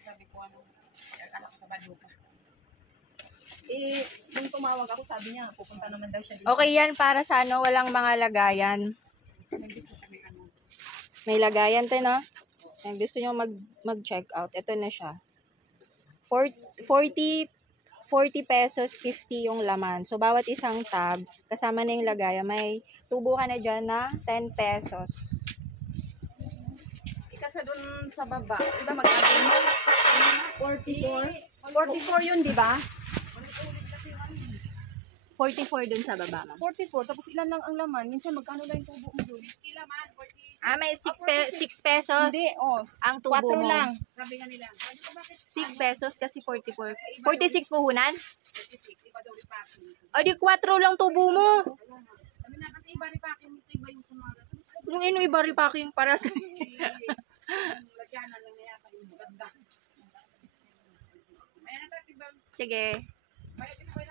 sabi ko ano, anak sa Baduka. Eh, nung tumawag ako, sabi niya, pupunta naman daw siya dito. Okay yan para sa ano, walang mga lagayan. Nandito kami ano. May lagayan to, no? Kung gusto nyo mag-check out, ito na siya. 40 pesos, 50 yung laman. So, bawat isang tab, kasama na yung lagayan, may tubo ka na dyan na 10 pesos. Kasi dun sa baba, di ba magkano yun? 44? 44 yun, di ba? 44 dun sa baba, ma'am. 44, tapos ilan lang ang laman? Minsan magkano lang yung tubo mo dun? May 6 pesos. Hindi, oh. Ang tubo 4 mo. lang. Sabi nga nila, 6 pesos kasi 44. 46 puhunan? 46, iba daw repack. O di 4 lang tubo mo. Sabi na kasi iba repack, iba yung sumaga. Yung ino iba repacking para sa... Lagyanan lang na yata yung ganda. Ayan na tayo, diba? Sige. Bayad ito ba